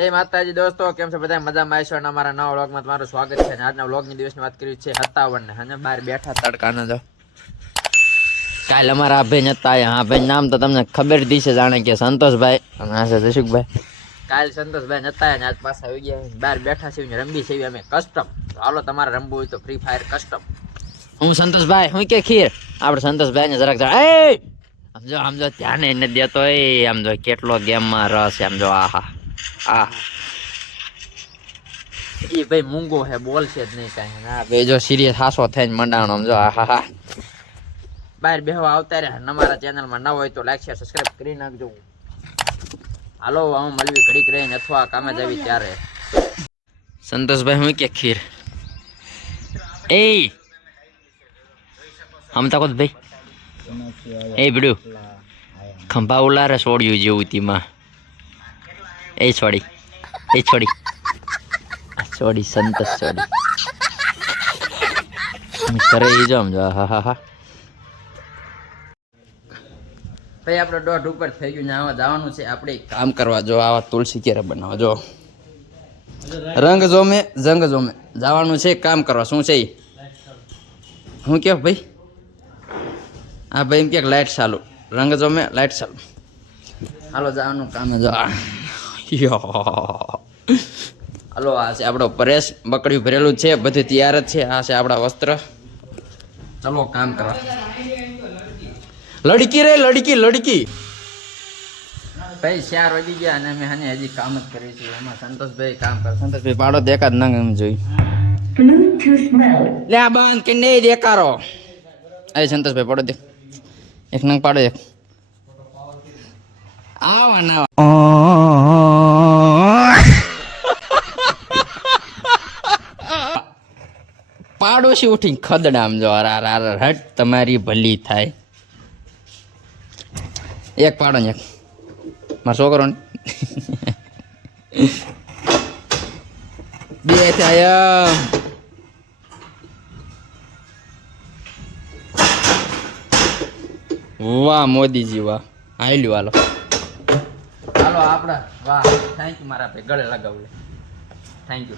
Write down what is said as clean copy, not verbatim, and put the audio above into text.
જય માતાજી દોસ્તો, કેમ છો બધા? મજામાં આવશો? અને અમારા નવા વ્લોગમાં તમારું સ્વાગત છે. અને આજના વ્લોગની દિવસની વાત કરી છે 57 ને, અને બહાર બેઠા તડકાના જો. કાલે અમારા આ ભાઈ નતા આયા. હા ભાઈ નામ તો તમને ખબર દીશે, જાણે કે સંતોષભાઈ અને આ છે જશુકભાઈ. કાલ સંતોષભાઈ નતા આયા ને આજ પાછા આવી ગયા. બહાર બેઠા છે, રમવી છે અમે કસ્ટમ. હાલો તમારે રમવું હોય તો ફ્રી ફાયર કસ્ટમ. હું સંતોષભાઈ, હું કે ખીર આપણે સંતોષભાઈ ને જરાક સમજો સમજો ધ્યાન એને દેતો આમ જો કેટલો ગેમમાં રસ આમ જો. આહા આ એ ભાઈ મૂંગો હે, બોલશે જ નહીં કાંઈ. હા ભાઈ જો સિરિયસ હાસો થઈને મંડાણો સમજો. આહા બહાર બેહવા આવતા રહ્યા. અમારા ચેનલમાં ન હોય તો લાઈક શેર સબસ્ક્રાઇબ કરી નાખજો. હાલો હું મળવી ઘડીક રહીને અથવા કામે જ આવી ત્યારે. સંતોષભાઈ હું કે ખીર એ હમતા કોત ભાઈ એ બીડું ખંભા ઉલારે છોડ્યું જેવું તીમાં એ છોડી છોડી સંતોષ છોડી કરે એ જો સમજો. હા ભાઈ આપણે 1:30 ઉપર થઈ ગયું ને આવા જવાનું છે આપણે કામ કરવા. જો આવા તુલસી કેરા બનાવો જો રંગ જોમે જંગ જોમે જવાનું છે કામ કરવા. શું છે હું કે ભાઈ હા ભાઈ એમ કે લાઈટ ચાલુ રંગ જોમે લાઈટ ચાલુ. હાલો જવાનું કામે જો. હાલો આ છે આપણો પરેશ, બકડ્યું ભરેલું છે, બધું તૈયાર જ છે. આ છે આપણા વસ્ત્ર. ચલો કામ કરવા. લડકી રે લડકી ભાઈ 4 વાગી ગયા અને અમે હજી કામ જ કરીએ છીએ. એમાં સંતોષભાઈ કામ કરે. સંતોષભાઈ પાડો દેખાડ ના ગમ જોઈ લે આ બંધ કે નહીં દેખારો. અરે સંતોષભાઈ પાડો દે એક નંગ પાડો એક આવા ના પાડોશી ઉઠીને ખદડામ જો. હટ તમારી ભલી થાય. એક પાડો ને એક મારો છોકરો ને બે થયા. વાહ મોદીજી વાહ. હાલ્યું હાલો હાલો આપડા વાહ. થેન્ક યુ મારા ભાઈ ગળે લગાવલે. Thank you.